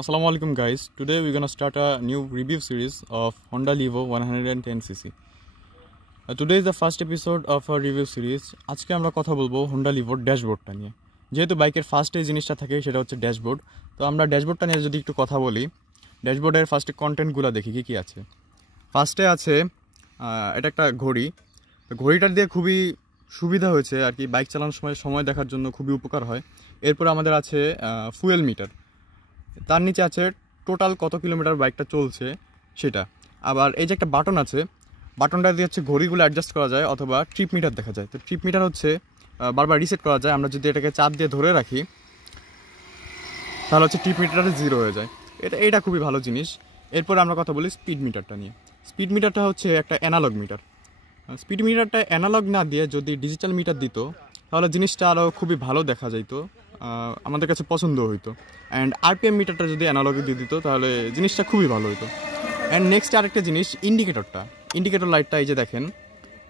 Assalamu alaikum guys. Today we're gonna start a new review series of Honda Levo 110cc. Today is the first episode of our review series. আজকে আমরা কথা বলবো Honda Levo ড্যাশবোর্ডটা নিয়ে। যেহেতু বাইকের ফার্স্টে জিনিসটা থাকে সেটা হচ্ছে ড্যাশবোর্ড। তো আমরা ড্যাশবোর্ডটা নিয়ে যদি একটু কথা বলি, ড্যাশবোর্ডের ফার্স্টে কন্টেন্টগুলো দেখি কি আছে। ফার্স্টে আছে এটা একটা ঘড়ি। তো ঘড়িটার দিয়ে খুবই সুবিধা হয়েছে আর কি, বাইক চালানোর সময় দেখার জন্য খুবই উপকার হয়। এরপর আমাদের আছে ফুয়েল মিটার। তার নিচে আছে টোটাল কত কিলোমিটার বাইকটা চলছে সেটা। আবার এই যে একটা বাটন আছে, বাটনটা দিয়ে হচ্ছে ঘড়িগুলো অ্যাডজাস্ট করা যায় অথবা ট্রিপ মিটার দেখা যায়। তো ট্রিপ মিটার হচ্ছে বারবার রিসেট করা যায়। আমরা যদি এটাকে চাপ দিয়ে ধরে রাখি তাহলে হচ্ছে ট্রিপ মিটারটা জিরো হয়ে যায়। এটা খুবই ভালো জিনিস। এরপর আমরা কথা বলি স্পিড মিটারটা নিয়ে। স্পিড মিটারটা হচ্ছে একটা অ্যানালগ মিটার। স্পিড মিটারটা অ্যানালগ না দিয়ে যদি ডিজিটাল মিটার দিত তাহলে জিনিসটা আরও খুবই ভালো দেখা যাইতো, আমাদের কাছে পছন্দ হইতো। অ্যান্ড আরপিএম মিটারটা যদি অ্যানালগে দিয়ে দিত তাহলে জিনিসটা খুবই ভালো হইতো। অ্যান্ড নেক্সট আরেকটা জিনিস ইন্ডিকেটর লাইটটা। এই যে দেখেন,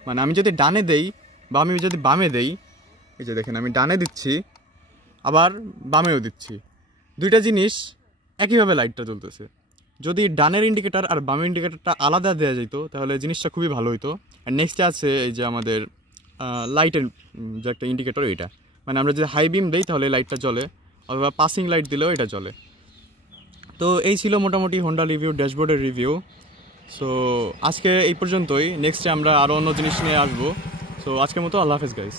মানে আমি যদি ডানে দেই বা আমি যদি বামে দেই, এই যে দেখেন আমি ডানে দিচ্ছি আবার বামেও দিচ্ছি, দুইটা জিনিস একইভাবে লাইটটা জ্বলতেছে। যদি ডানের ইন্ডিকেটার আর বামের ইন্ডিকেটারটা আলাদা দেওয়া যেত তাহলে জিনিসটা খুবই ভালো হইতো। আর নেক্সটে আছে এই যে আমাদের লাইটের যে একটা ইন্ডিকেটর, এইটা মানে আমরা যদি হাই বিম দিই তাহলে লাইটটা জ্বলে অথবা পাসিং লাইট দিলেও এটা জ্বলে। তো এই ছিল মোটামুটি হোন্ডা রিভিউ, ড্যাশবোর্ডের রিভিউ। সো আজকে এই পর্যন্তই। নেক্সটে আমরা আরও অন্য জিনিস নিয়ে আসবো। সো আজকের মতো আল্লাহ হাফেজ গাইস।